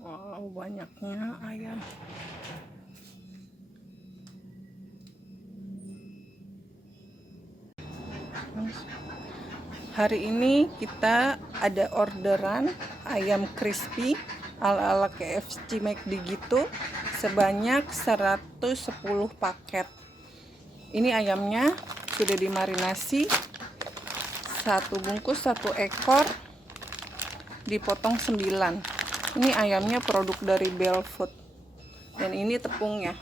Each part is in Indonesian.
Wow, banyaknya ayam. Hari ini kita ada orderan ayam crispy ala-ala KFC McD gitu sebanyak 110 paket. Ini ayamnya sudah dimarinasi, satu bungkus, satu ekor, dipotong 9. Ini ayamnya produk dari Bell Food. Dan ini tepungnya.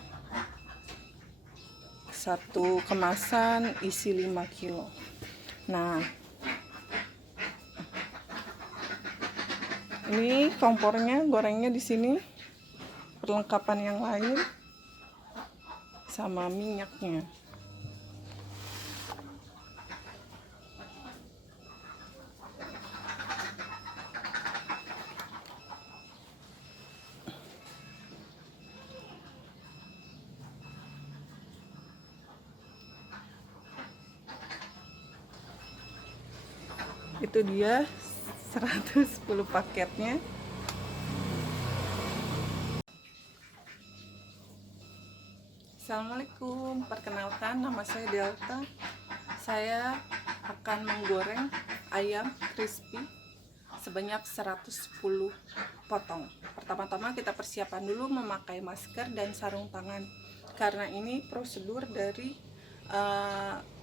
Satu kemasan isi 5 kilo. Nah, ini kompornya, gorengnya di sini. Perlengkapan yang lain sama minyaknya. Itu dia 110 paketnya. Assalamualaikum, perkenalkan nama saya Delta. Saya akan menggoreng ayam crispy sebanyak 110 potong. Pertama-tama kita persiapan dulu memakai masker dan sarung tangan, karena ini prosedur dari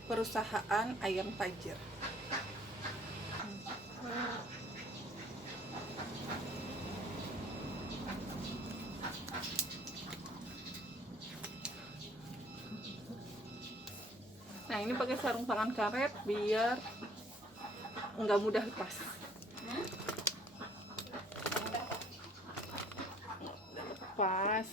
perusahaan ayam Fajar. Nah, ini pakai sarung tangan karet biar nggak mudah lepas. Lepas.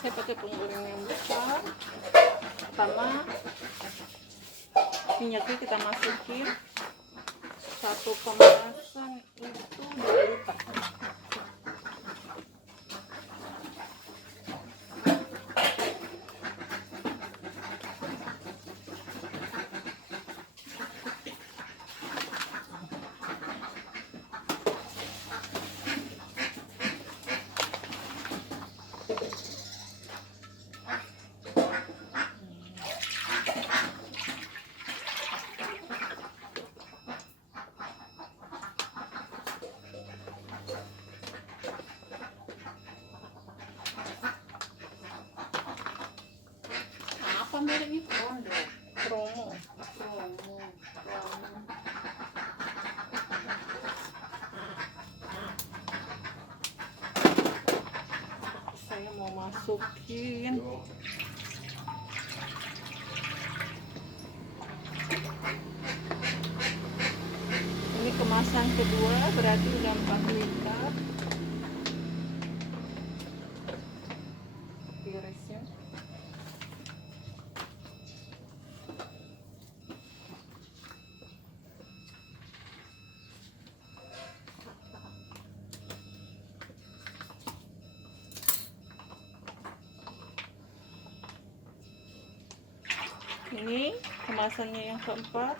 Saya pakai penggoreng yang besar. Pertama, minyaknya kita masukin, satu kemasan itu 2 liter. Apa mereknya? Promo. Saya mau masukin ini kemasan kedua, berarti udah 4 liter. Irisnya. Ini kemasannya yang keempat.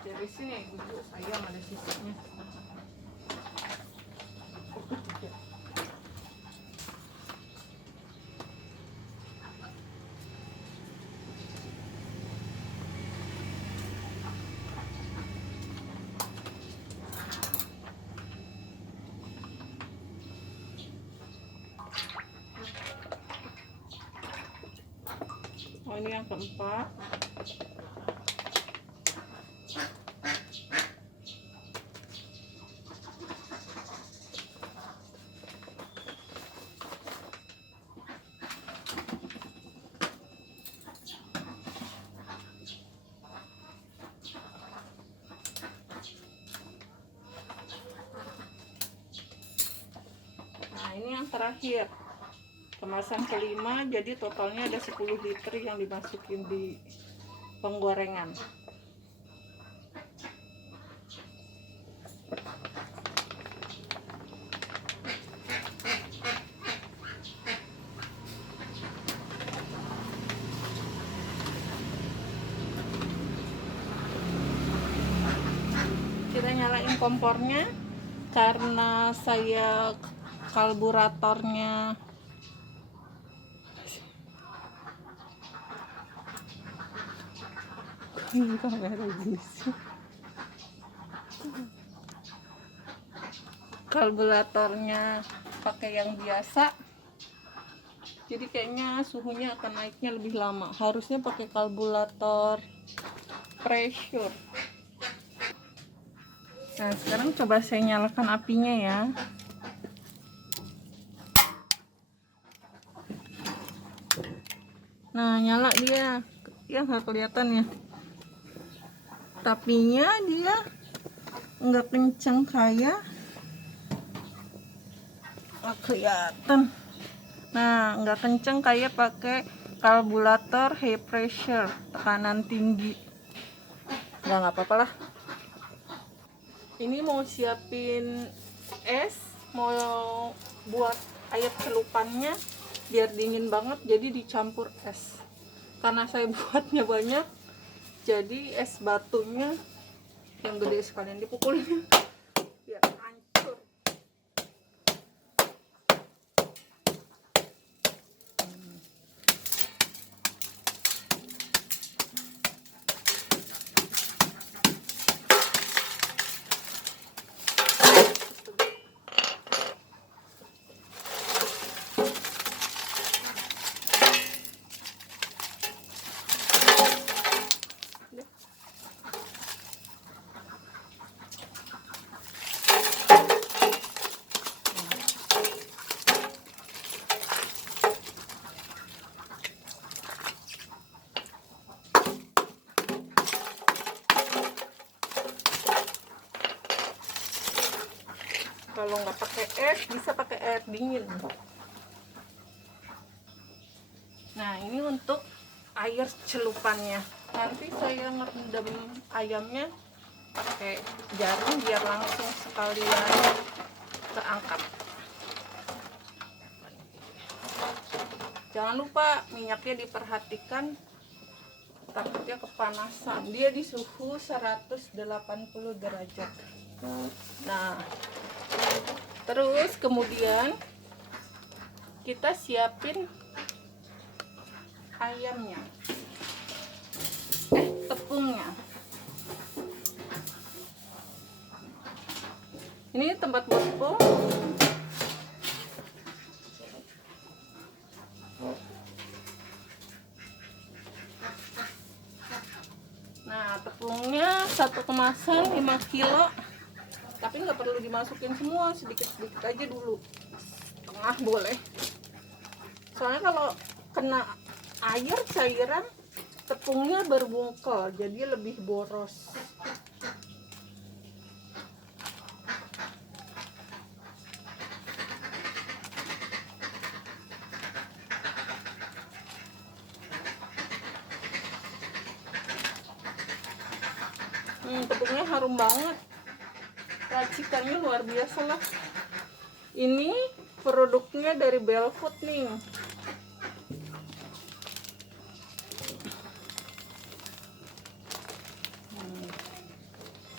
Dari sini bungkus ayam ada sisanya. Oh, ini yang keempat. Nah, ini yang terakhir. Kemasan kelima, jadi totalnya ada 10 liter yang dimasukin di penggorengan. matiin kompornya karena saya karburatornya pakai yang biasa, jadi kayaknya suhunya akan naiknya lebih lama. Harusnya pakai karburator pressure. Nah, sekarang coba saya nyalakan apinya ya. Nah, nyala dia. Ya, nggak kelihatan ya. Tapinya dia nggak kenceng kayak nggak kelihatan. Nah, nggak kenceng kayak pakai karburator high pressure, tekanan tinggi. Nggak apa-apa lah. Ini mau siapin es, mau buat air celupannya biar dingin banget, jadi dicampur es. Karena saya buatnya banyak, jadi es batunya yang gede sekalian dipukulnya biar hancur. Kalau nggak pakai es, bisa pakai air dingin. Nah, ini untuk air celupannya. Nanti saya ngerendam ayamnya pakai jarum biar langsung sekalian keangkat. Jangan lupa minyaknya diperhatikan, takutnya kepanasan. Dia di suhu 180 derajat. Nah, terus kemudian kita siapin ayamnya, tepungnya. Ini tempat buat tepung. Nah, tepungnya satu kemasan 5 kilo, tapi nggak perlu dimasukin semua, sedikit-sedikit aja dulu, setengah boleh. Soalnya kalau kena air cairan, tepungnya berbungkel, jadi lebih boros. Tepungnya harum banget, racikannya luar biasa lah. Ini produknya dari Belfood nih.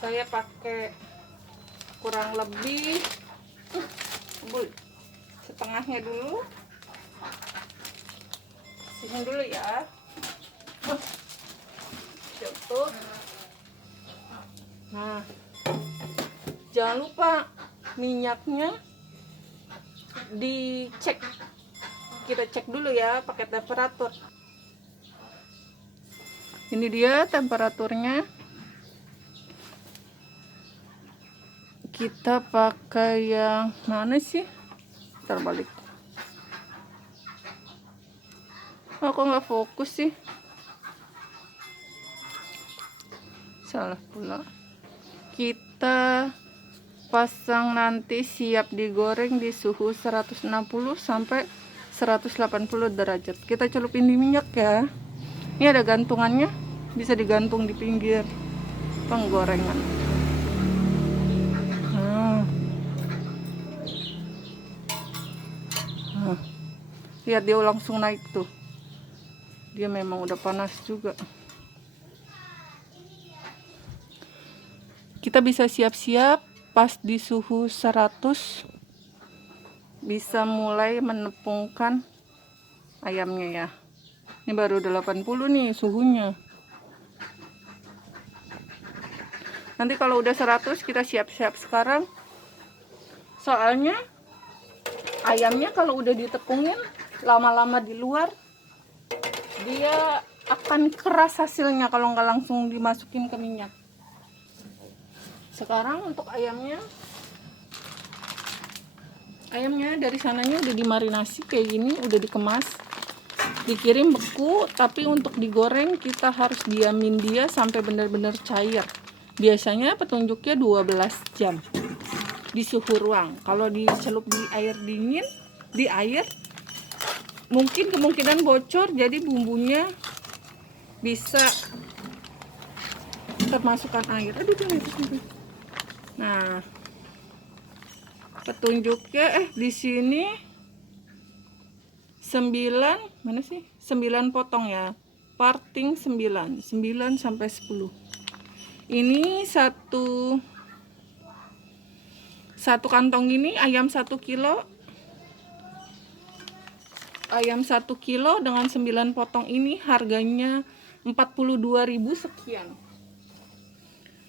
Saya pakai kurang lebih setengahnya dulu. Sini dulu ya. Jatuh. Nah, jangan lupa minyaknya dicek. Kita cek dulu ya pakai temperatur. Ini dia temperaturnya. Kita pakai yang mana sih? Terbalik. Oh, kok nggak fokus sih? Salah pula. Kita pasang nanti siap digoreng di suhu 160 sampai 180 derajat. Kita celupin di minyak ya. Ini ada gantungannya, bisa digantung di pinggir penggorengan. Lihat dia langsung naik tuh. Dia memang udah panas juga. kita bisa siap-siap pas di suhu 100 bisa mulai menepungkan ayamnya ya. Ini baru 80 nih suhunya. Nanti kalau udah 100 kita siap-siap sekarang. Soalnya ayamnya kalau udah ditepungin lama-lama di luar dia akan keras hasilnya kalau nggak langsung dimasukin ke minyak. Sekarang untuk ayamnya dari sananya udah dimarinasi kayak gini, udah dikemas, dikirim beku. Tapi untuk digoreng kita harus diamin dia sampai benar-benar cair. Biasanya petunjuknya 12 jam di suhu ruang. Kalau dicelup di air dingin, di air mungkin kemungkinan bocor, jadi bumbunya bisa termasukkan air. Nah, petunjuknya di sini 9 mana sih? 9 potong ya. Parting 9 sampai 10. Ini satu kantong ini ayam 1 kilo. Ayam 1 kilo dengan 9 potong ini harganya 42.000 sekian.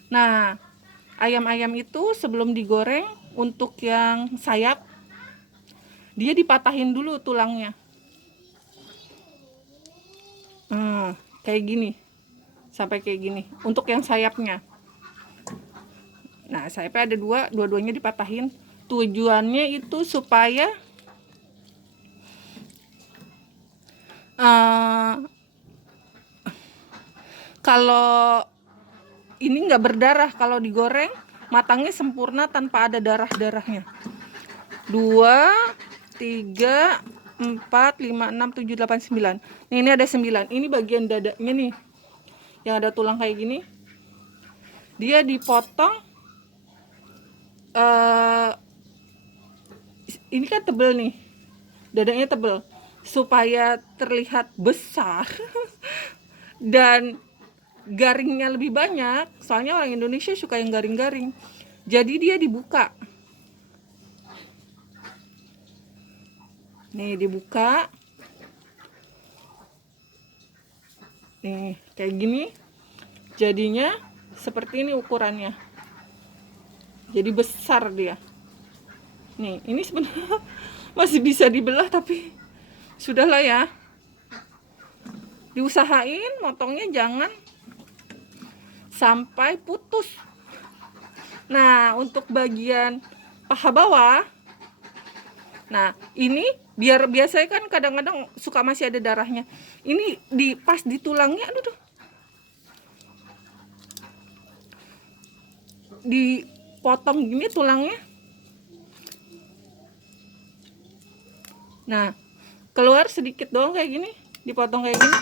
Nah, ayam-ayam itu sebelum digoreng, untuk yang sayap dia dipatahin dulu tulangnya. Kayak gini. Sampai kayak gini untuk yang sayapnya. Nah, sayapnya ada dua-duanya dipatahin. Tujuannya itu supaya kalau ini nggak berdarah, kalau digoreng matangnya sempurna tanpa ada darah-darahnya. 2, 3, 4, 5, 6, 7, 8, 9. Ini ada 9. Ini bagian dadanya nih, yang ada tulang kayak gini. Dia dipotong. Ini kan tebel nih, dadanya tebel, supaya terlihat besar dan garingnya lebih banyak. Soalnya orang Indonesia suka yang garing-garing. Jadi dia dibuka. Nih dibuka. Nih kayak gini. Jadinya seperti ini ukurannya. Jadi besar dia. Nih, ini sebenarnya masih bisa dibelah tapi sudahlah ya. Diusahain motongnya jangan sampai putus. Nah, untuk bagian paha bawah, nah ini biar biasanya kan kadang-kadang suka masih ada darahnya. Ini pas di tulangnya, aduh, dipotong gini tulangnya. Nah, keluar sedikit doang kayak gini, dipotong kayak gini.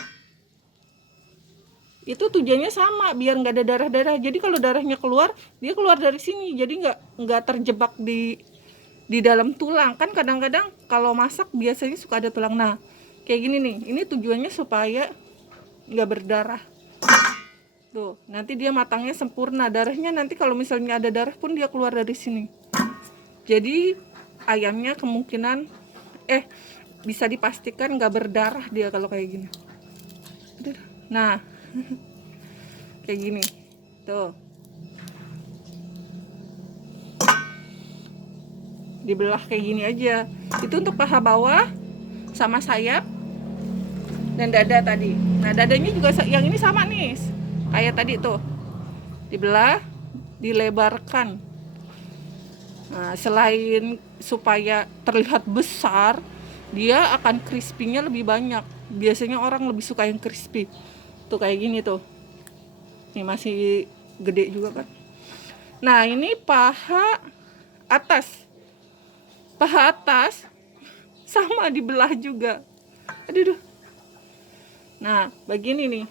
Itu tujuannya sama, biar nggak ada darah-darah. Jadi kalau darahnya keluar, dia keluar dari sini. Jadi nggak terjebak di dalam tulang. Kan kadang-kadang kalau masak biasanya suka ada tulang. Nah, kayak gini nih. Ini tujuannya supaya nggak berdarah. Tuh, nanti dia matangnya sempurna. Darahnya nanti kalau misalnya ada darah pun dia keluar dari sini. Jadi ayamnya kemungkinan bisa dipastikan nggak berdarah dia kalau kayak gini. Nah, kayak gini tuh, dibelah kayak gini aja. Itu untuk paha bawah sama sayap dan dada tadi. Nah, dadanya juga yang ini sama nih kayak tadi tuh, dibelah, dilebarkan. Nah, selain supaya terlihat besar, dia akan crispy-nya lebih banyak. Biasanya orang lebih suka yang crispy tuh kayak gini tuh. Ini masih gede juga kan. Nah, ini paha atas sama dibelah juga. Aduh. Nah, begini nih.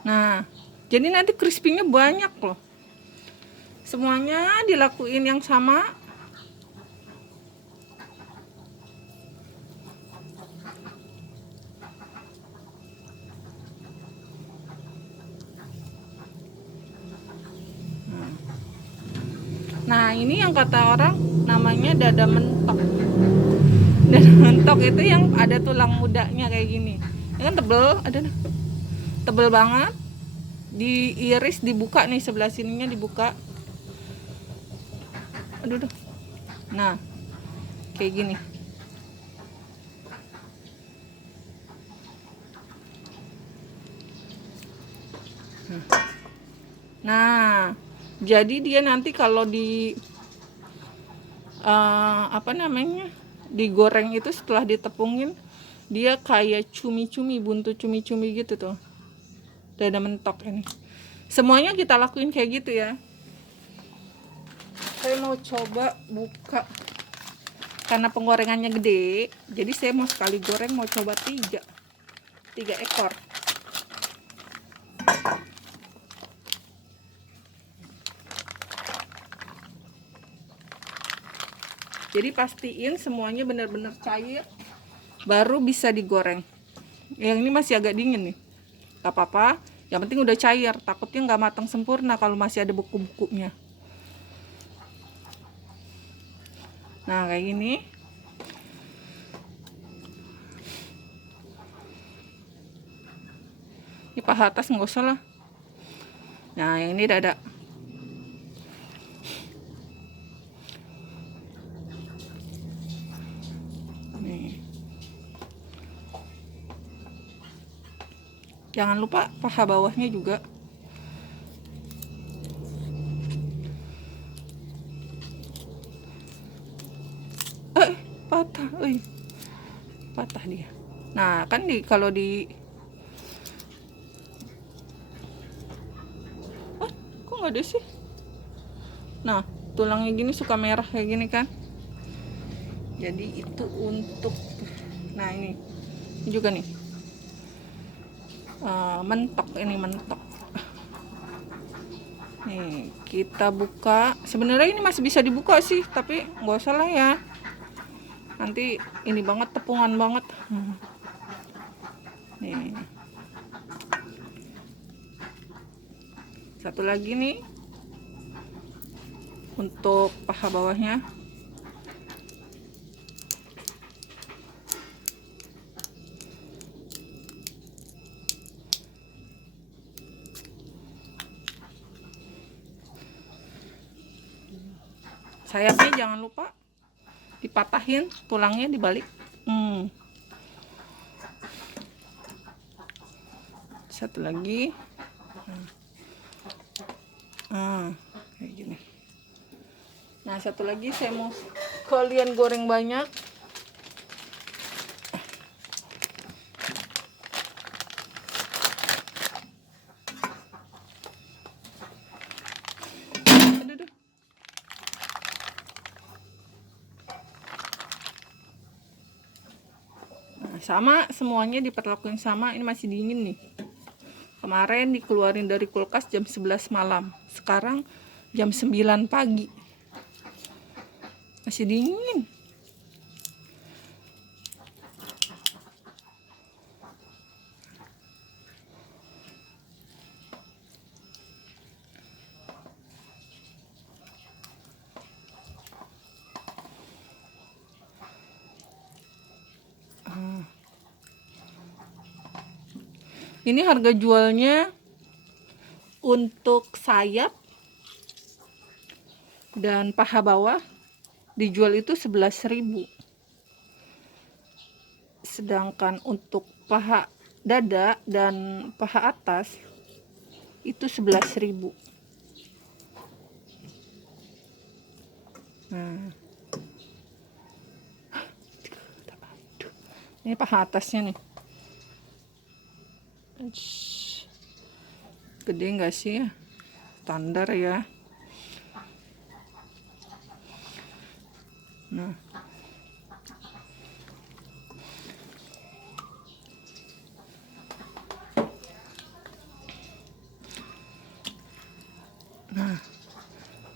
Nah, Jadi nanti crispy-nya banyak loh. Semuanya dilakuin yang sama. Nah, ini yang kata orang namanya dada mentok. Dada mentok itu yang ada tulang mudanya kayak gini. Ini kan tebel, tebel banget. Diiris, dibuka nih, sebelah sininya dibuka. Aduh. Nah, kayak gini. Nah, jadi dia nanti kalau digoreng itu setelah ditepungin, dia kayak cumi-cumi, buntu cumi-cumi gitu tuh. Dada mentok ini. Semuanya kita lakuin kayak gitu ya. Saya mau coba buka karena penggorengannya gede, jadi saya mau sekali goreng mau coba 3 ekor. Jadi pastiin semuanya benar-benar cair baru bisa digoreng. Yang ini masih agak dingin nih, gak apa-apa, yang penting udah cair. Takutnya nggak matang sempurna kalau masih ada beku-bekunya. Nah, kayak gini. Ini paha atas nggak usah lah. Nah, yang ini dada. Nih. Jangan lupa paha bawahnya juga. Patah, patah dia. Nah, kan kalau kok nggak ada sih? Nah, tulangnya gini suka merah kayak gini kan. Jadi itu untuk, nah ini juga nih, mentok, ini mentok. Nih kita buka. Sebenarnya ini masih bisa dibuka sih, tapi nggak usah lah ya. Nanti ini banget, tepungan banget. Nih. Satu lagi nih untuk paha bawahnya. Sayapnya jangan lupa dipatahin, tulangnya dibalik. Satu lagi. Kayak gini. Nah, satu lagi saya mau kalian goreng banyak. Nah, sama semuanya diperlakukan sama. Ini masih dingin nih. Kemarin dikeluarin dari kulkas jam 11 malam. Sekarang jam 9 pagi. Masih dingin. Ini harga jualnya untuk sayap dan paha bawah dijual itu 11.000. Sedangkan untuk paha dada dan paha atas itu 11.000. Nah, ini paha atasnya nih. Gede nggak sih ya? Standar ya. Nah,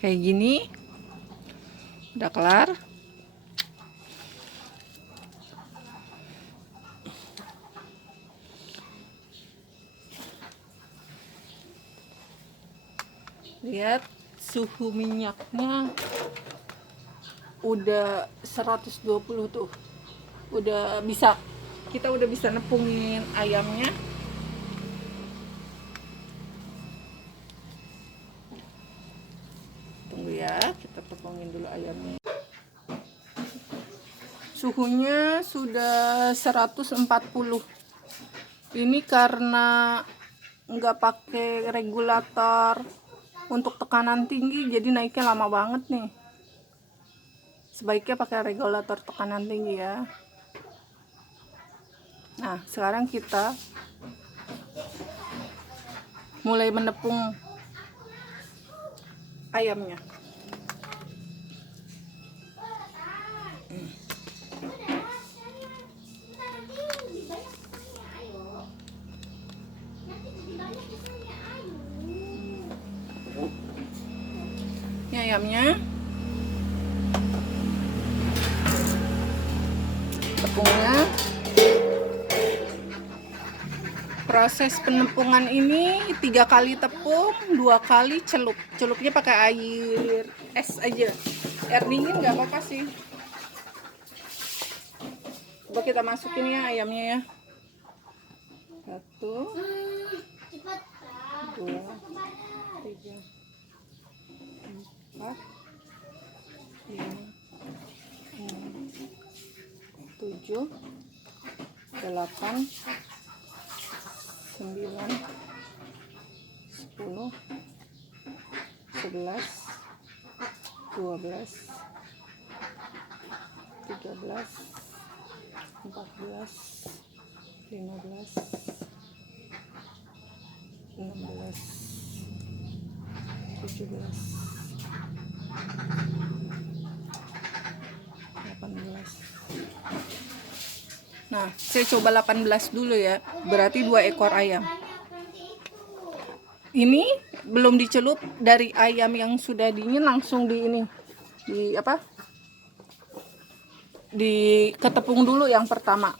kayak gini. Udah kelar. Lihat suhu minyaknya udah 120 tuh. Udah bisa, kita udah bisa nepungin ayamnya. Tunggu ya, kita tepungin dulu ayamnya. Suhunya sudah 140. Ini karena nggak pakai regulator untuk tekanan tinggi, jadi naiknya lama banget nih. Sebaiknya pakai regulator tekanan tinggi ya. Nah, sekarang kita mulai menepung ayamnya. Ini ayamnya, tepungnya. Proses penepungan ini 3 kali tepung, 2 kali celup. Celupnya pakai air es aja, air dingin nggak apa-apa sih. Coba kita masukin ya ayamnya ya. 1, 2, 3, 4, 5, 6, 7, 8, 9, 10, 11, 12, 13, 14, 15, 16, 17, 18. Nah, saya coba 18 dulu ya. Berarti 2 ekor ayam. Ini belum dicelup, dari ayam yang sudah dingin langsung di ini. Di apa? Ketepung dulu yang pertama.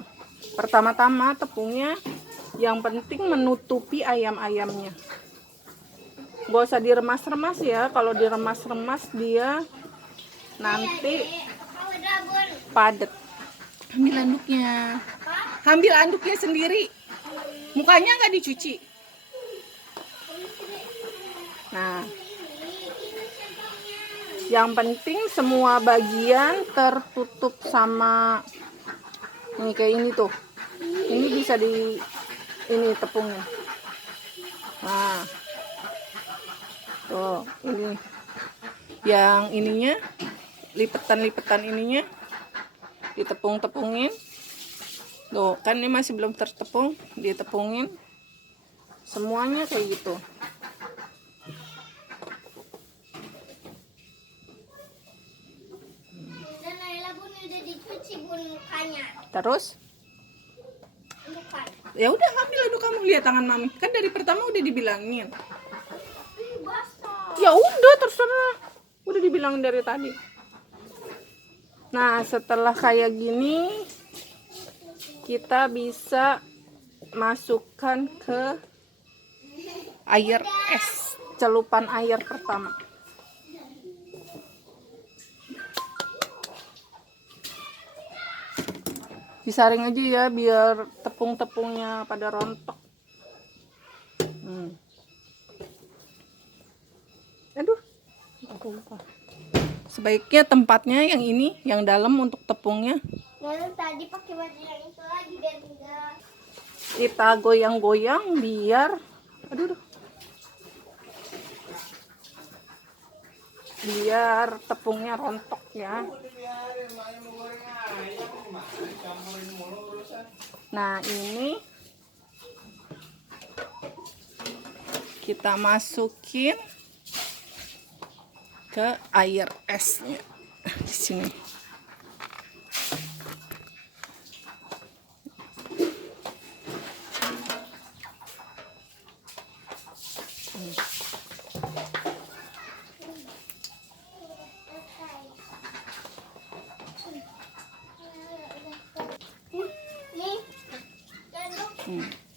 Pertama-tama tepungnya yang penting menutupi ayam-ayamnya. Gak usah diremas-remas ya. Kalau diremas-remas dia nanti padat. Ambil anduknya. Ambil anduknya sendiri. Mukanya nggak dicuci. Nah, yang penting semua bagian tertutup sama nih kayak ini tuh. Ini bisa ini tepungnya. Nah, tuh ini yang ininya, lipetan-lipetan ininya ditepung-tepungin. Tuh, kan ini masih belum tertepung, ditepungin. Semuanya kayak gitu. Dan Naila pun udah dicuci pun mukanya. Terus? Bukan. Ya udah ambil aduh, kamu lihat tangan mami. Kan dari pertama udah dibilangin. Basah. Ya udah terserah. Udah dibilangin dari tadi. Nah, setelah kayak gini kita bisa masukkan ke air es, celupan air pertama. Disaring aja ya biar tepung-tepungnya pada rontok. Aduh, aku lupa. Sebaiknya tempatnya yang ini, yang dalam untuk tepungnya. Lalu tadi pakai baju yang itu lagi biar enggak. Kita goyang-goyang biar, aduh, biar tepungnya rontok ya. Nah, ini kita masukin ke air esnya di sini.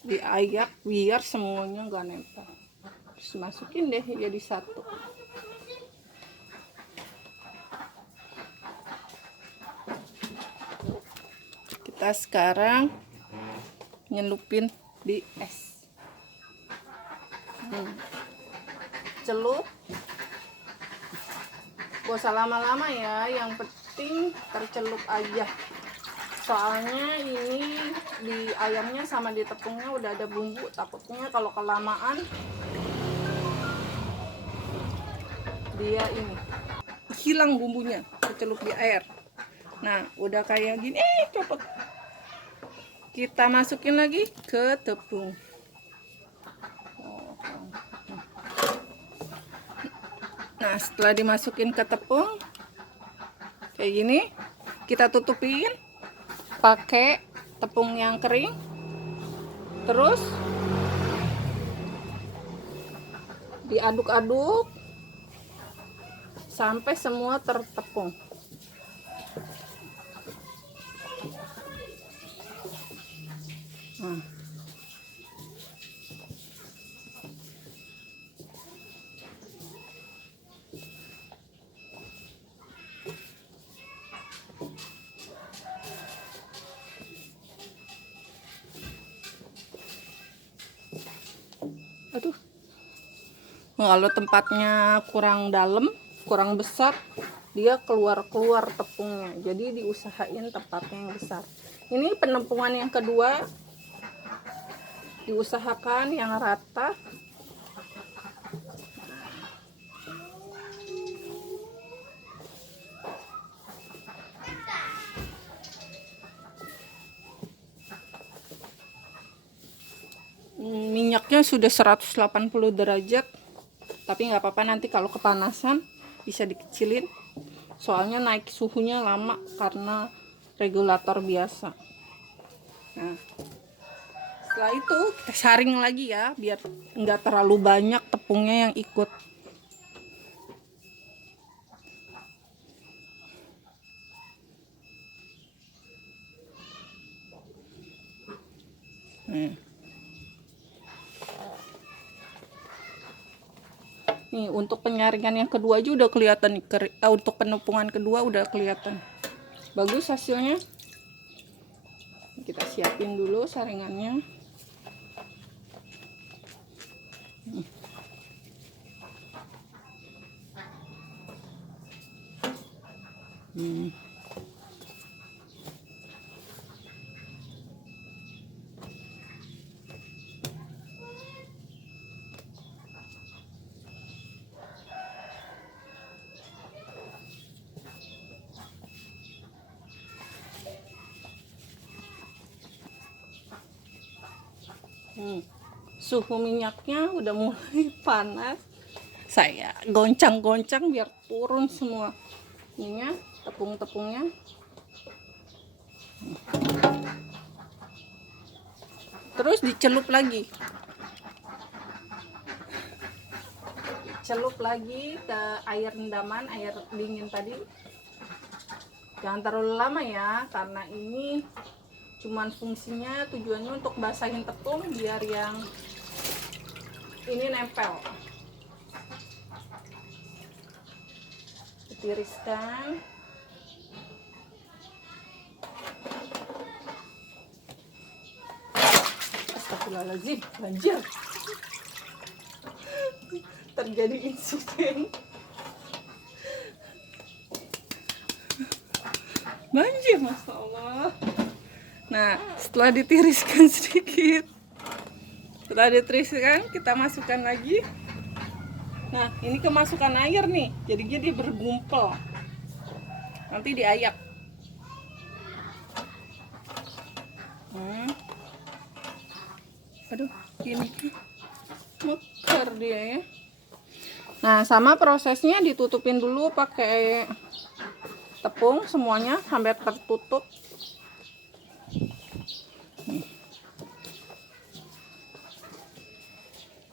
Diayak biar semuanya nggak nempel. Terus masukin deh jadi satu. Kita sekarang nyelupin di es. Celup. Gak usah lama-lama ya, yang penting tercelup aja. Soalnya ini di ayamnya sama di tepungnya udah ada bumbu, takutnya kalau kelamaan dia ini hilang bumbunya, tercelup di air. Nah, udah kayak gini, copot. Kita masukin lagi ke tepung. Nah, setelah dimasukin ke tepung kayak gini, kita tutupin pakai tepung yang kering. Terus diaduk-aduk sampai semua tertepung. Nah. Aduh. Kalau tempatnya kurang dalam, kurang besar, dia keluar-keluar tepungnya. Jadi diusahain tempatnya yang besar. Ini penampungan yang kedua, diusahakan yang rata. Minyaknya sudah 180 derajat, tapi nggak apa-apa, nanti kalau kepanasan bisa dikecilin, soalnya naik suhunya lama karena regulator biasa. Nah, setelah itu kita saring lagi ya, biar nggak terlalu banyak tepungnya yang ikut. Nih, untuk penyaringan yang kedua aja udah kelihatan nih, untuk penumpungan kedua udah kelihatan bagus hasilnya. Kita siapin dulu saringannya. Suhu minyaknya udah mulai panas. Saya goncang-goncang biar turun semua minyak, tepung-tepungnya. Terus dicelup lagi. Celup lagi ke air rendaman, air dingin tadi. Jangan terlalu lama ya, karena ini cuman fungsinya, tujuannya untuk basahin tepung biar yang ini nempel. Ditiriskan. Astagfirullahaladzim, banjir. Terjadi insiden. Banjir, Masya Allah. Nah, setelah ditiriskan sedikit, kita masukkan lagi. Nah, ini kemasukan air nih, jadi dia bergumpal. Nanti diayak. Aduh, gini mekar dia ya. Nah, sama prosesnya, ditutupin dulu pakai tepung semuanya sampai tertutup.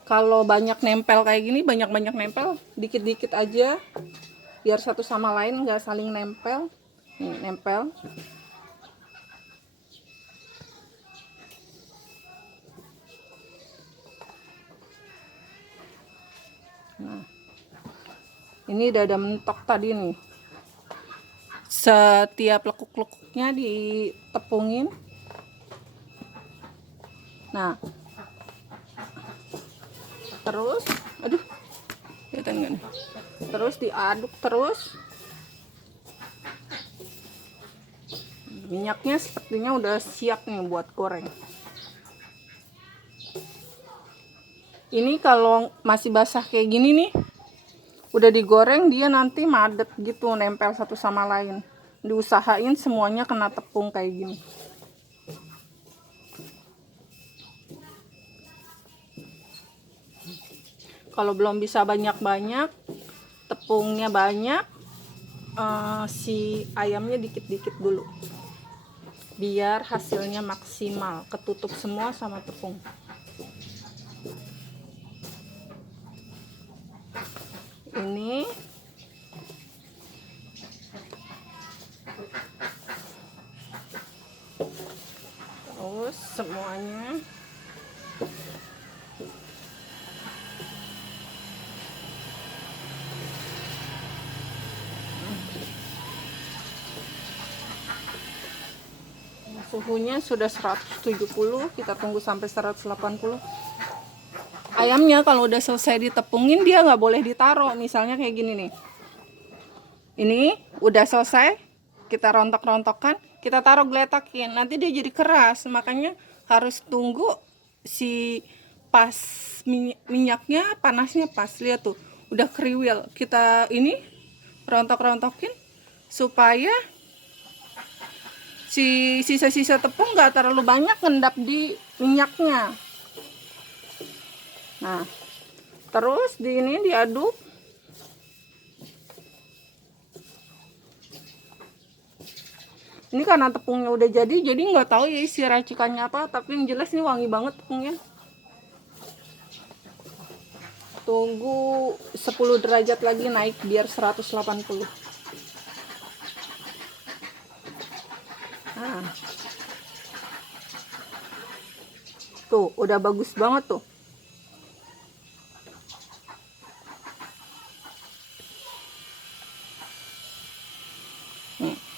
Kalau banyak nempel kayak gini, banyak-banyak nempel, dikit-dikit aja biar satu sama lain nggak saling nempel. Nih, nempel. Nah, ini udah ada mentok tadi nih. Setiap lekuk-lekuknya ditepungin. Nah, terus, aduh, kelihatan nggak nih? Terus diaduk terus. Minyaknya sepertinya udah siap nih buat goreng. Ini kalau masih basah kayak gini nih, udah digoreng dia nanti madet gitu, nempel satu sama lain. Diusahain semuanya kena tepung kayak gini. Kalau belum bisa banyak-banyak, tepungnya banyak, si ayamnya dikit-dikit dulu. Biar hasilnya maksimal, ketutup semua sama tepung. Ini terus semuanya suhunya sudah 170, kita tunggu sampai 180. Ayamnya kalau udah selesai ditepungin dia nggak boleh ditaruh, misalnya kayak gini nih. Ini udah selesai, kita rontok-rontokkan, kita taruh geletakin, nanti dia jadi keras. Makanya harus tunggu si pas minyaknya panasnya pas. Lihat tuh, udah kriwil. Kita ini rontok-rontokin supaya si sisa-sisa tepung nggak terlalu banyak ngendap di minyaknya. Nah, terus di ini diaduk. Ini karena tepungnya udah jadi nggak tahu ya isi racikannya apa, tapi yang jelas ini wangi banget tepungnya. Tunggu 10 derajat lagi naik biar 180. Nah, tuh udah bagus banget tuh.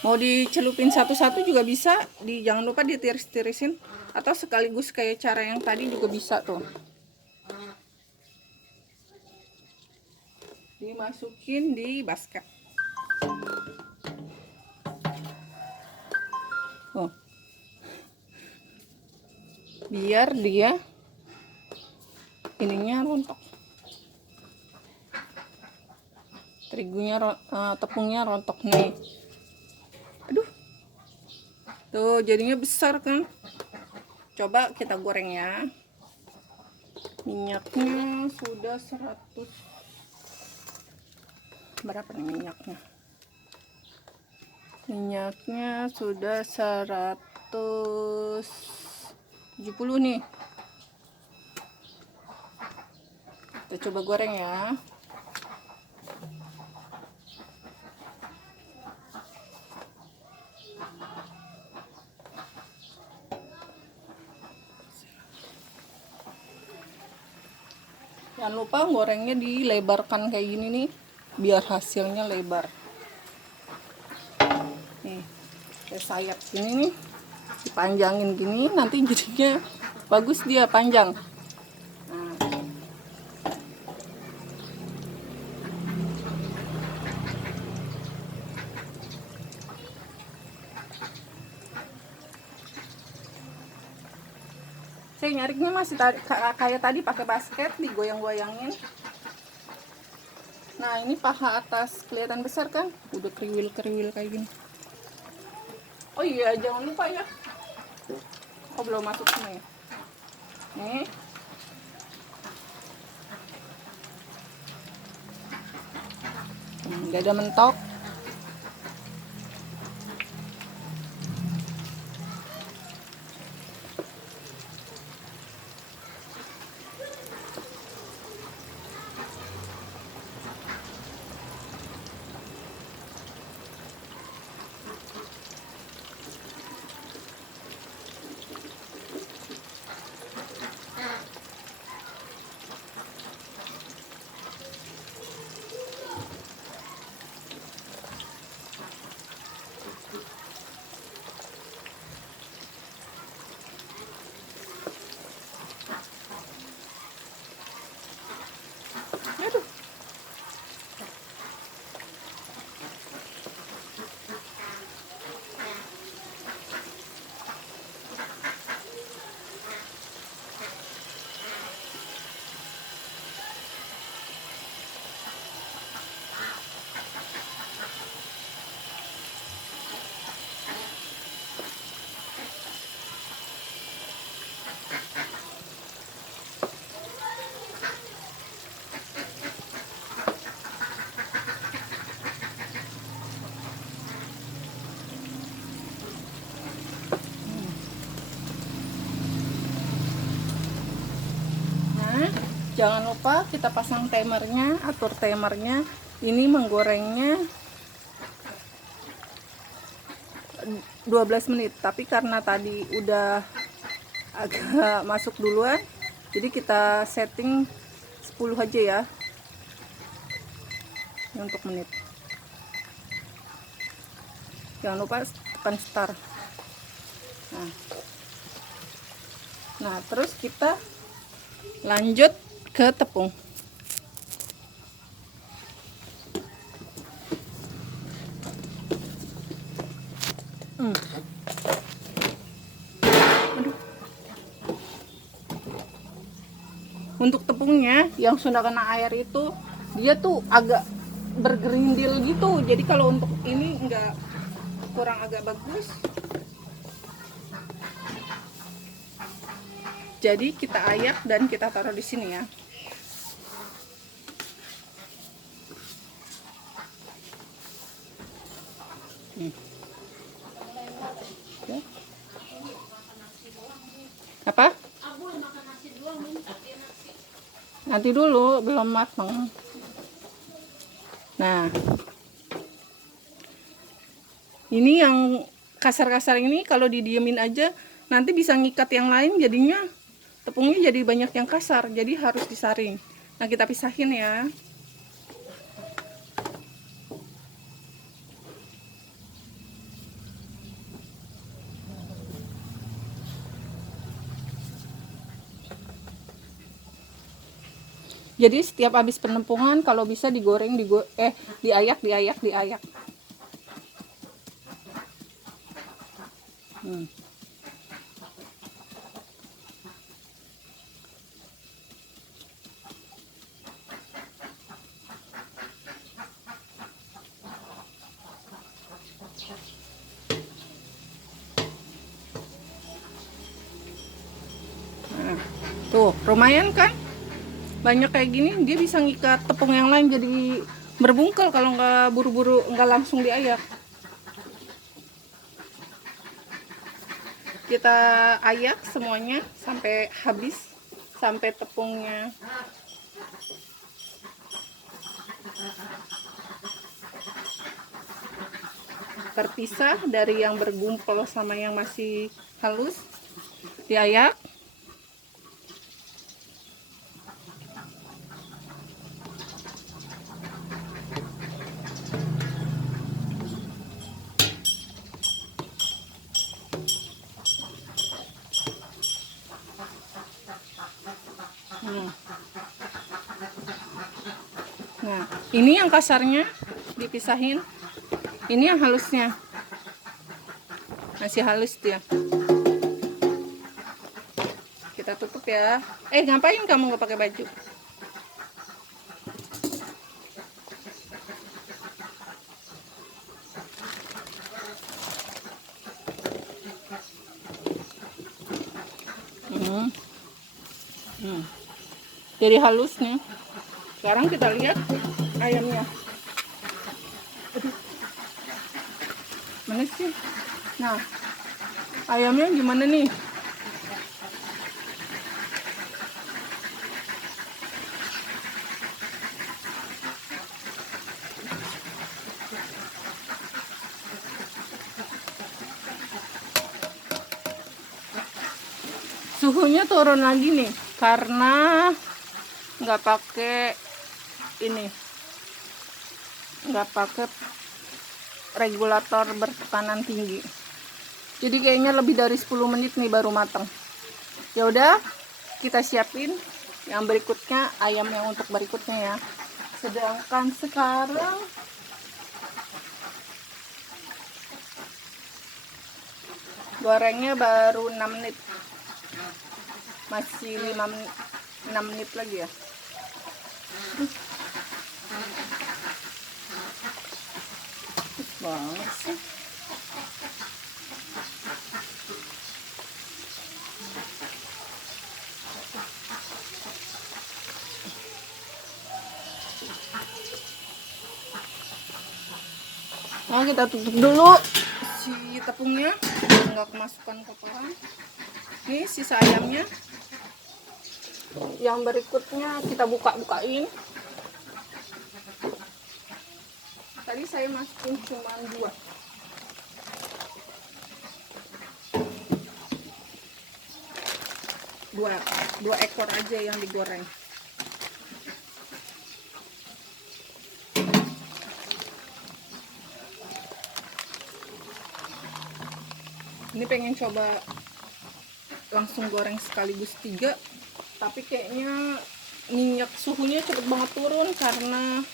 Mau dicelupin satu-satu juga bisa, jangan lupa ditiris-tirisin, atau sekaligus kayak cara yang tadi juga bisa tuh. Dimasukin di basket. Oh. Biar dia ininya rontok. Tepungnya rontok nih. Aduh. Tuh jadinya besar kan. Coba kita goreng ya. Minyaknya sudah 100. Berapa nih minyaknya? Minyaknya sudah 170 nih. Kita coba goreng ya. Jangan lupa gorengnya dilebarkan kayak gini nih, biar hasilnya lebar. Nih, kayak sayap gini nih, dipanjangin gini, nanti jadinya bagus dia panjang. Saya nyariknya masih kayak tadi pakai basket, digoyang-goyangin. Nah, ini paha atas kelihatan besar kan? Udah kriwil-kriwil kayak gini. Oh iya, jangan lupa ya. Oh, belum masuk semua ya. Nih. Udah ada mentok. Jangan lupa kita pasang timernya, atur timernya. Ini menggorengnya 12 menit, tapi karena tadi udah agak masuk duluan, jadi kita setting 10 aja ya untuk menit. Jangan lupa tekan start. Nah, terus kita lanjut ke tepung. Untuk tepungnya yang sudah kena air itu dia tuh agak bergerindil gitu, jadi kalau untuk ini enggak, kurang agak bagus. Jadi kita ayak dan kita taruh di sini ya. Ya. Apa? Nanti dulu, belum matang. Nah, ini yang kasar-kasar ini kalau didiemin aja nanti bisa ngikat yang lain, jadinya tepungnya jadi banyak yang kasar, jadi harus disaring. Nah, kita pisahin ya. Jadi setiap habis penempungan kalau bisa digoreng, diayak. Nah, tuh lumayan kan? Banyak kayak gini, dia bisa ngikat tepung yang lain jadi berbungkel kalau nggak buru-buru, nggak langsung diayak. Kita ayak semuanya sampai habis, sampai tepungnya terpisah dari yang bergumpal sama yang masih halus. Diayak. Nah, ini yang kasarnya dipisahin, ini yang halusnya masih halus dia. Kita tutup ya. Ngapain kamu nggak pakai baju? Jadi halusnya. Sekarang kita lihat ayamnya. Mana sih? Nah, ayamnya gimana nih? Suhunya turun lagi nih karena nggak pakai ini, nggak pakai regulator bertekanan tinggi, jadi kayaknya lebih dari 10 menit nih baru matang. Ya udah, kita siapin yang berikutnya, ayam yang untuk berikutnya ya. Sedangkan sekarang gorengnya baru 6 menit, masih 6 menit lagi ya. Banget sih. Nah, kita tutup dulu si tepungnya nggak kemasukan kotoran. Ini sisa ayamnya. Yang berikutnya kita buka-bukain. Tadi saya masukin cuma dua ekor aja yang digoreng. Ini pengen coba langsung goreng sekaligus 3, tapi kayaknya minyak suhunya cepet banget turun karena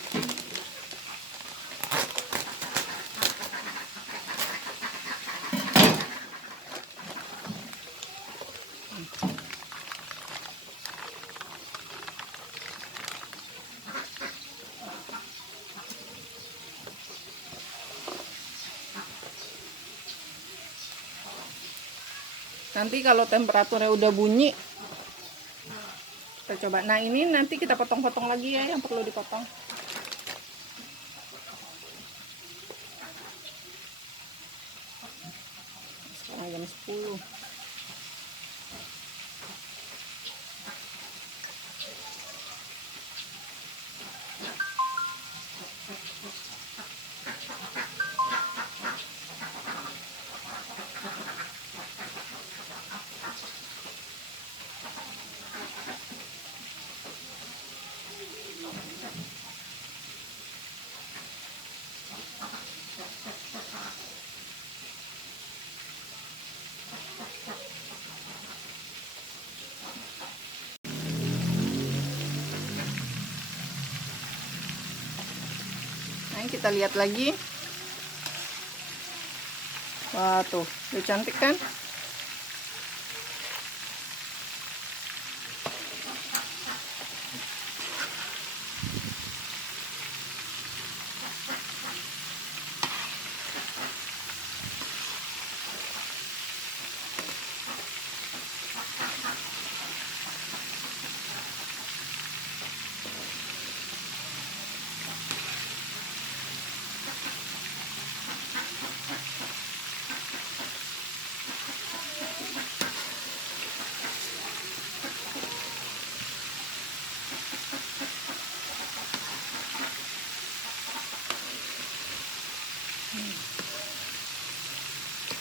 nanti kalau temperaturnya udah bunyi kita coba. Nah ini nanti kita potong-potong lagi ya yang perlu dipotong. Sekarang jam 10. Nah kita lihat lagi. Wah tuh, udah cantik kan?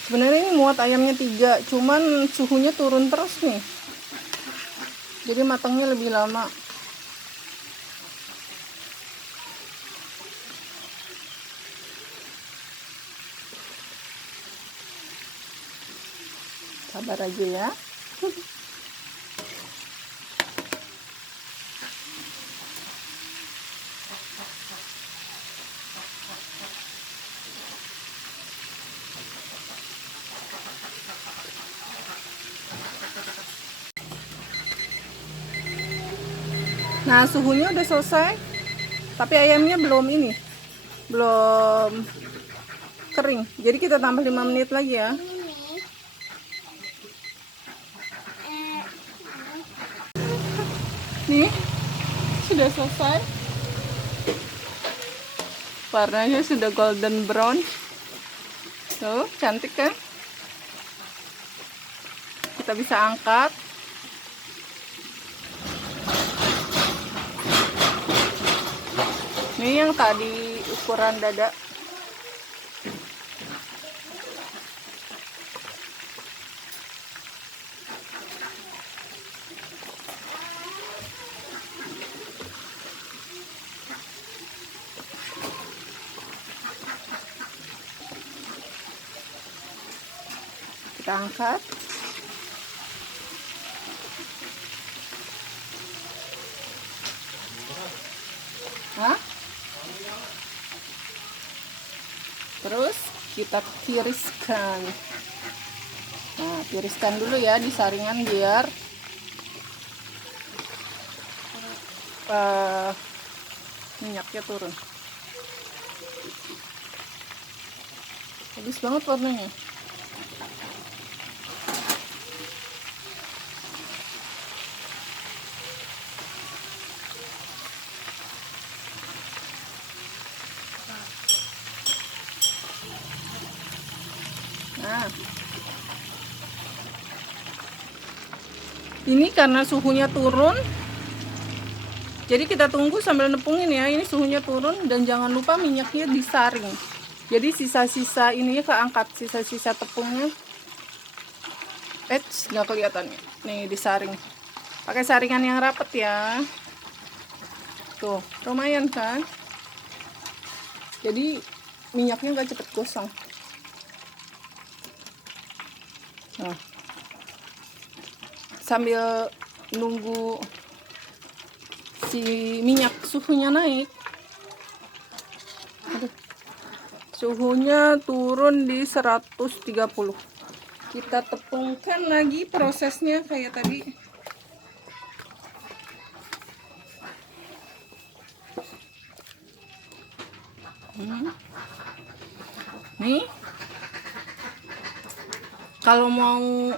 Sebenarnya ini muat ayamnya 3, cuman suhunya turun terus nih, jadi matangnya lebih lama. Sabar aja ya. Nah suhunya udah selesai, tapi ayamnya belum kering, jadi kita tambah 5 menit lagi ya. Nih sudah selesai, warnanya sudah golden brown tuh, cantik kan? Kita bisa angkat. Ini yang tadi ukuran dada. Kita angkat. Hah? Terus kita tiriskan. Nah, tiriskan dulu ya di saringan biar minyaknya turun. Bagus banget warnanya. Nah, Ini karena suhunya turun, jadi kita tunggu sambil nepungin ya. Ini suhunya turun dan jangan lupa minyaknya disaring. Jadi sisa-sisa ininya keangkat, sisa-sisa tepungnya. Nggak kelihatan. Nih disaring. Pakai saringan yang rapet ya. Tuh, lumayan kan? Jadi minyaknya nggak cepet gosong. Nah, sambil nunggu si minyak suhunya naik, suhunya turun di 130. Kita tepungkan lagi prosesnya kayak tadi. Nih, kalau mau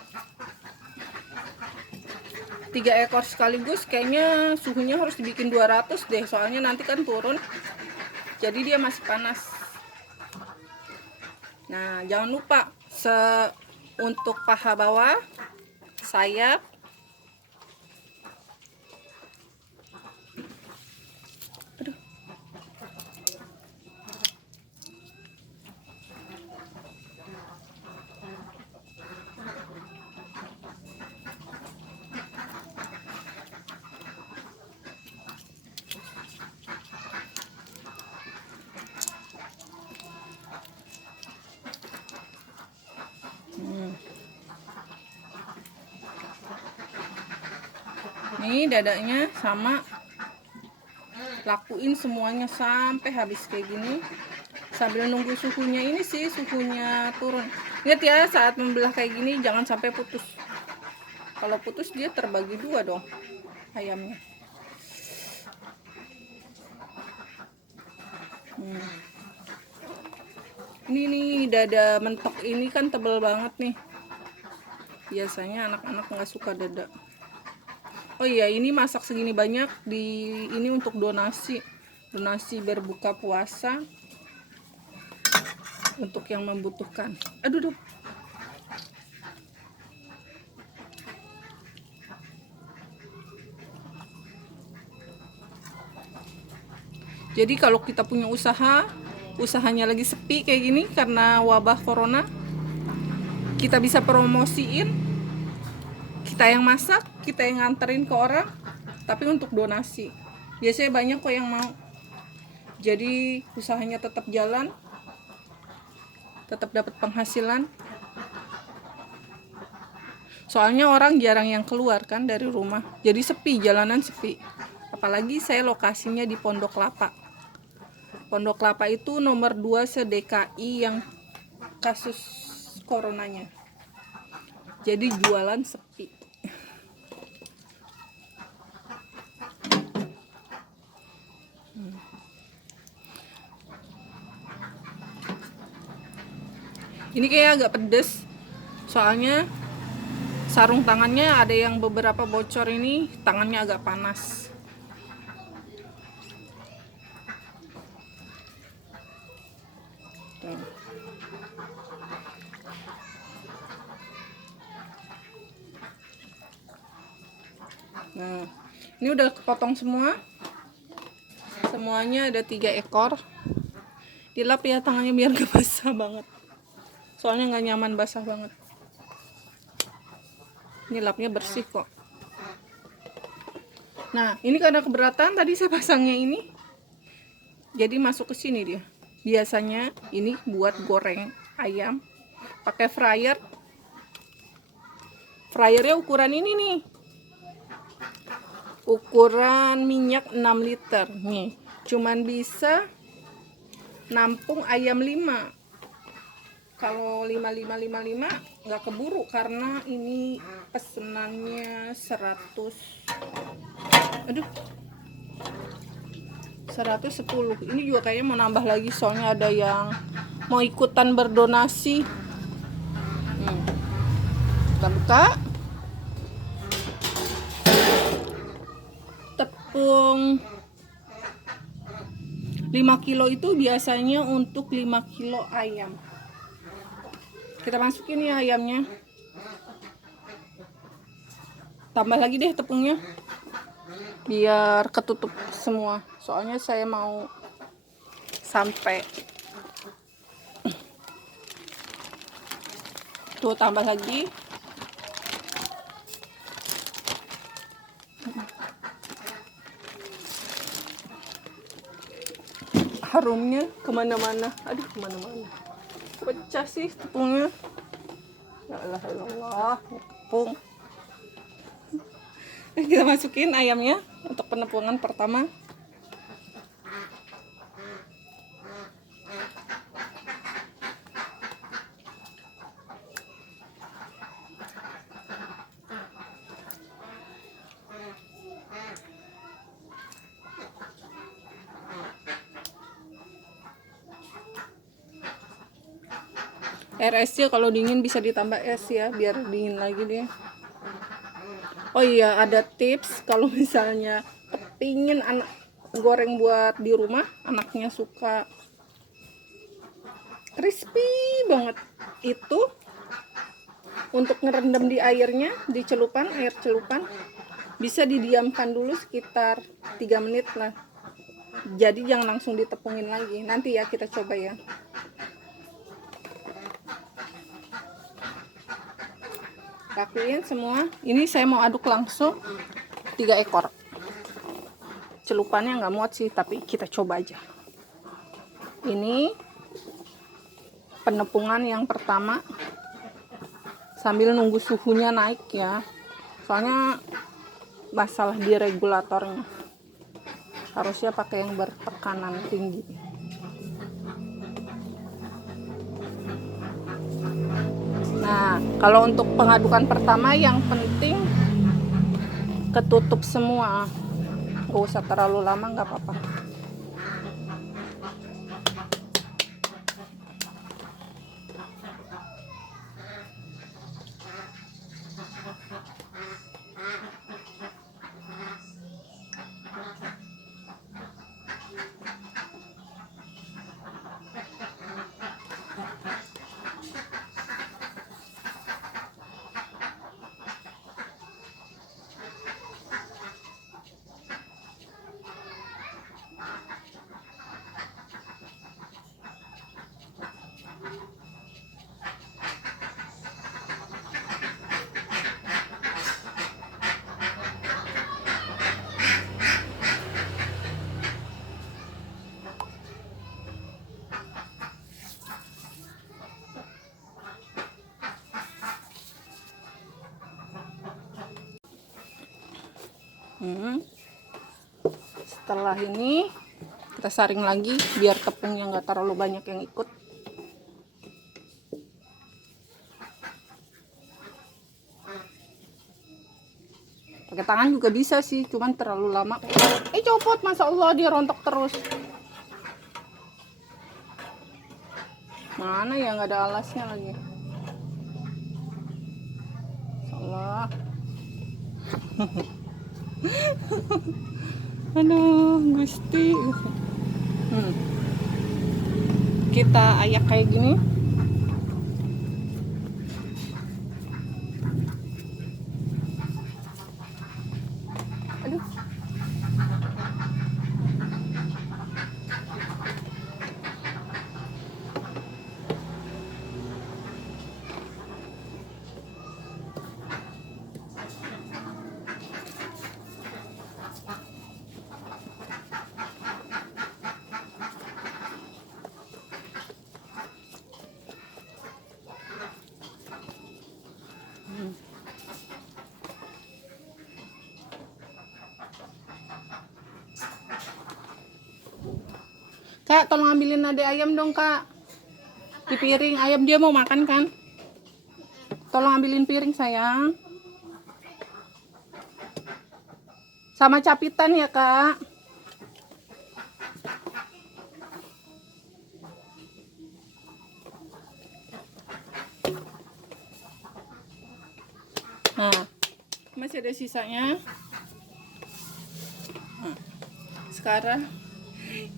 3 ekor sekaligus kayaknya suhunya harus dibikin 200 deh, soalnya nanti kan turun jadi dia masih panas. Nah, jangan lupa untuk paha bawah, sayap, nih dadanya sama, lakuin semuanya sampai habis kayak gini sambil nunggu suhunya ini sih, suhunya turun. Ingat ya, saat membelah kayak gini jangan sampai putus. Kalau putus dia terbagi 2 dong ayamnya. Ini nih dada mentok ini kan tebel banget nih. Biasanya anak-anak nggak suka dada. Oh iya, ini masak segini banyak ini untuk donasi berbuka puasa untuk yang membutuhkan. Aduh. Jadi kalau kita punya usahanya lagi sepi kayak gini karena wabah corona, kita bisa promosiin, kita yang masak, kita yang nganterin ke orang, tapi untuk donasi. Biasanya banyak kok yang mau. Jadi usahanya tetap jalan, tetap dapat penghasilan. Soalnya orang jarang yang keluar kan dari rumah, jadi sepi, jalanan sepi. Apalagi saya lokasinya di Pondok Kelapa. Pondok Kelapa itu nomor 2 se-DKI yang kasus coronanya. Jadi jualan sepi. Ini kayak agak pedes, soalnya sarung tangannya ada yang beberapa bocor, ini tangannya agak panas. Tuh. Nah, ini udah kepotong semua. Semuanya ada 3 ekor. Dilap ya tangannya biar gak basah banget. Soalnya nggak nyaman basah banget. Ini lapnya bersih kok. Nah, ini karena keberatan tadi saya pasangnya ini, jadi masuk ke sini dia. Biasanya ini buat goreng ayam pakai fryer. Fryernya ukuran ini nih. Ukuran minyak 6 liter nih. Cuman bisa nampung ayam 5. Kalau 55 nggak keburu karena ini pesenannya 110. Ini juga kayaknya mau nambah lagi soalnya ada yang mau ikutan berdonasi. Kita buka. Tepung 5 kilo itu biasanya untuk 5 kilo ayam. Kita masukin ya ayamnya. tambah lagi deh tepungnya biar ketutup semua, soalnya saya mau sampai tuh. Tambah lagi. Harumnya kemana-mana. Aduh, kemana-mana, pecah sih tepungnya. Ya Allah, ya Allah, tepung. Kita masukin ayamnya untuk penepungan pertama. Air esnya kalau dingin bisa ditambah es ya, biar dingin lagi deh. Oh iya, ada tips kalau misalnya pingin anak goreng buat di rumah, anaknya suka crispy banget, itu untuk ngerendam di airnya, di celupan, air celupan, bisa didiamkan dulu sekitar 3 menit lah. Jadi jangan langsung ditepungin lagi. Nanti ya kita coba ya. Lakuin semua. Ini saya mau aduk langsung 3 ekor. Celupannya nggak muat sih, tapi kita coba aja. Ini penepungan yang pertama, sambil nunggu suhunya naik ya. Soalnya masalah di regulatornya. Harusnya pakai yang bertekanan tinggi. Nah, kalau untuk pengadukan pertama yang penting ketutup semua. Gak usah terlalu lama, nggak apa-apa. Setelah ini kita saring lagi biar tepungnya nggak terlalu banyak yang ikut. Pakai tangan juga bisa sih, cuman terlalu lama. Copot, masa Allah dia rontok terus. Mana ya, nggak ada alasnya lagi. Allah. Aduh, Gusti. Kita ayak kayak gini. Aduh. Kak, tolong ambilin nade ayam dong, Kak. Di piring, ayam dia mau makan kan? Tolong ambilin piring, sayang. Sama capitan ya, Kak. Nah, masih ada sisanya. Nah, sekarang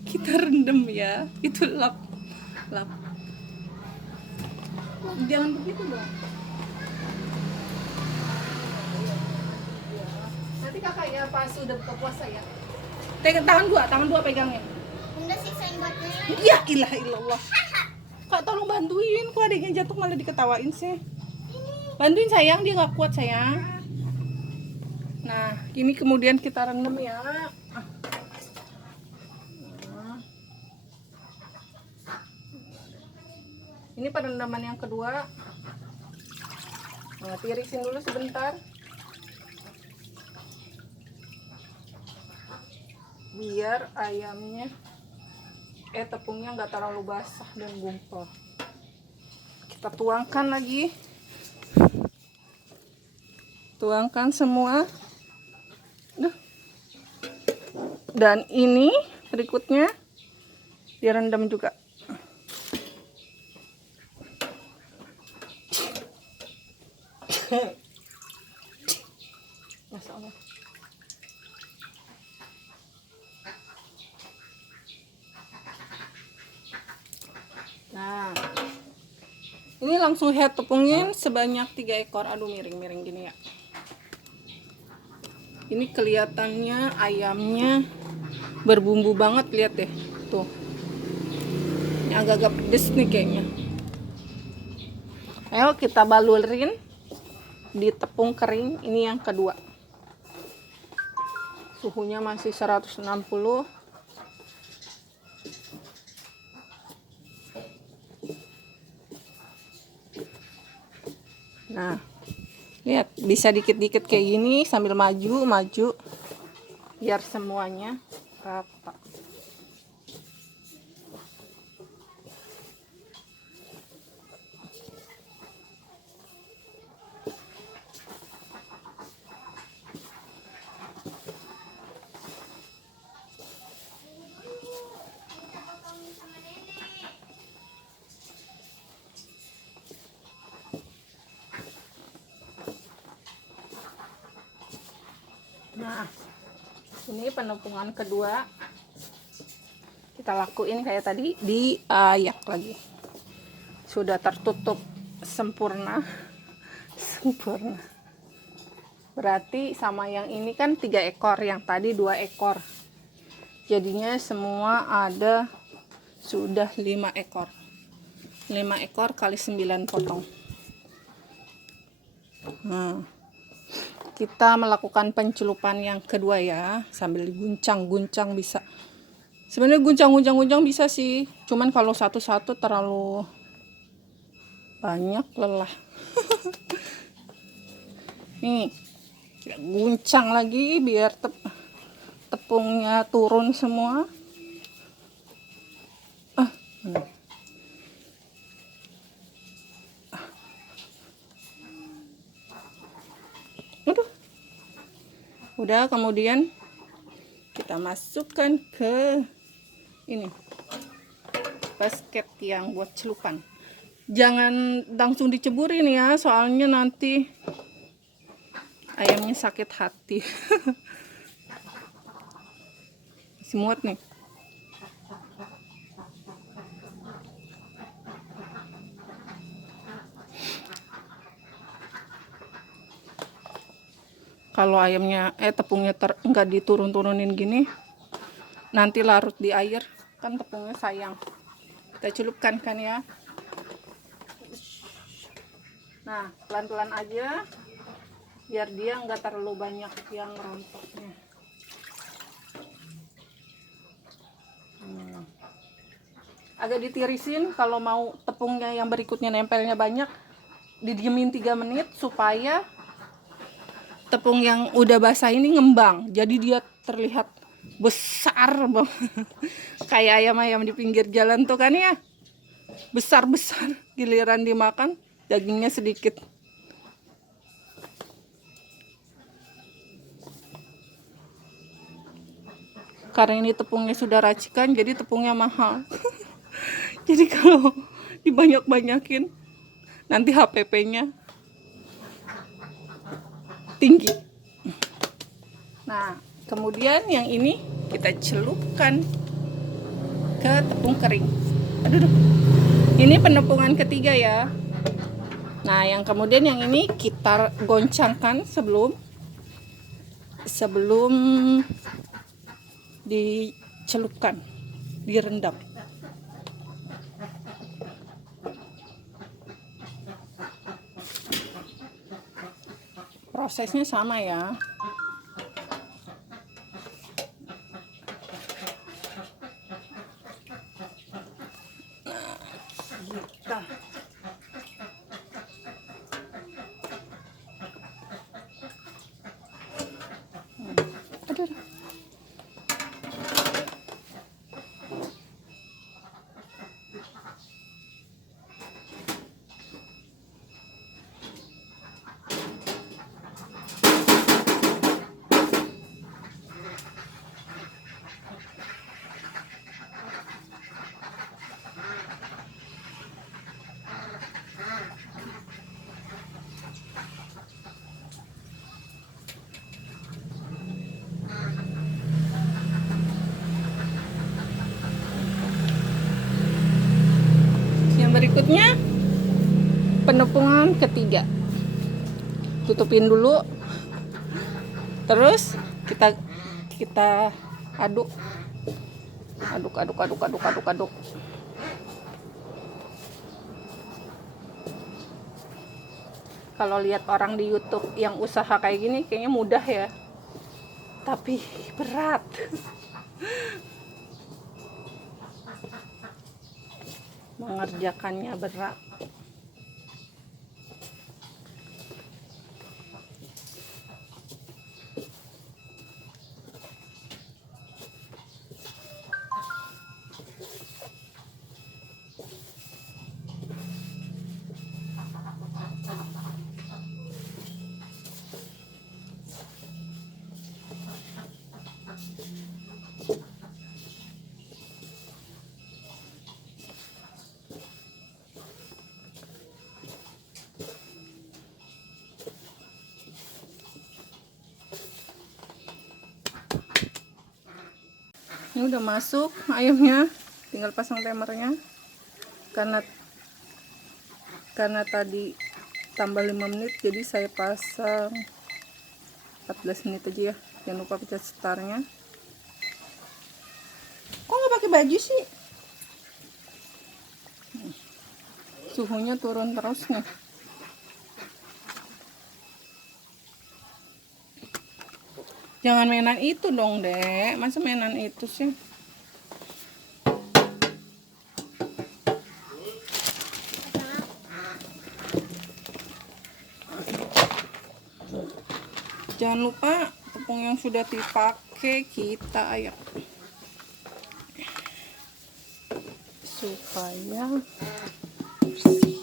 kita rendam ya. Itu lap. Jangan begitu dong. Nanti kakak ya pas sudah buka puasa ya. Tangan dua pegangnya. Bunda siksain buatnya. Ya ilah illallah. Kak tolong bantuin, kok adiknya jatuh malah diketawain sih. Bantuin sayang, dia nggak kuat sayang. Nah, ini kemudian kita rendam ya. Nah. Ini perendaman yang kedua. Nah, tirisin dulu sebentar. Biar ayamnya tepungnya nggak terlalu basah dan gumpal. Kita tuangkan lagi. Tuangkan semua. Dan ini berikutnya direndam juga. Masya Allah. Nah, ini langsung head tepungin sebanyak 3 ekor. Aduh, miring-miring gini ya. Ini kelihatannya ayamnya berbumbu banget, lihat deh. Tuh. Ini agak-agak pedes nih kayaknya. Ayo kita balurin di tepung kering. Ini yang kedua. Suhunya masih 160. Nah, lihat bisa dikit-dikit kayak gini sambil maju biar semuanya rata. Nah, ini penumpukan kedua kita lakuin kayak tadi, diayak lagi. Sudah tertutup sempurna. Berarti sama yang ini kan 3 ekor, yang tadi 2 ekor. Jadinya semua ada sudah 5 ekor. 5 ekor kali 9 potong. Nah, kita melakukan pencelupan yang kedua ya, sambil diguncang-guncang bisa. Sebenarnya guncang-guncang bisa sih, cuman kalau satu-satu terlalu banyak lelah. Nih, kita guncang lagi biar tepungnya turun semua. Udah, kemudian kita masukkan ke ini basket yang buat celupan. Jangan langsung diceburin ya, soalnya nanti ayamnya sakit hati. Masih muat nih. Kalau ayamnya tepungnya nggak diturun-turunin gini, nanti larut di air, kan tepungnya sayang. Kita celupkan kan ya. Nah, pelan-pelan aja biar dia nggak terlalu banyak yang rontoknya. Agak ditirisin kalau mau tepungnya yang berikutnya nempelnya banyak, didiemin 3 menit supaya tepung yang udah basah ini ngembang, jadi dia terlihat besar bang. Kayak ayam-ayam di pinggir jalan tuh kan ya, besar-besar, giliran dimakan dagingnya sedikit. Karena ini tepungnya sudah racikan, jadi tepungnya mahal. Jadi kalau dibanyak-banyakin nanti HPP-nya tinggi. Nah, kemudian yang ini kita celupkan ke tepung kering. Aduh, ini penumpukan ketiga ya. Nah, yang kemudian yang ini kita goncangkan sebelum sebelum dicelupkan, direndam. Prosesnya sama ya. Nah, kita aduh. Yang berikutnya penepungan ketiga. Tutupin dulu. Terus kita aduk. Aduk. Kalau lihat orang di YouTube yang usaha kayak gini kayaknya mudah ya. Tapi berat. Mengerjakannya berat. Ini udah masuk ayamnya, tinggal pasang timernya. Karena tadi tambah 5 menit, jadi saya pasang 14 menit aja ya. Jangan lupa pencet startnya. Kok nggak pakai baju sih? Suhunya turun terus nih. Jangan mainan itu dong, Dek. Masa mainan itu sih? Jangan lupa tepung yang sudah dipakai kita ayak supaya bersih.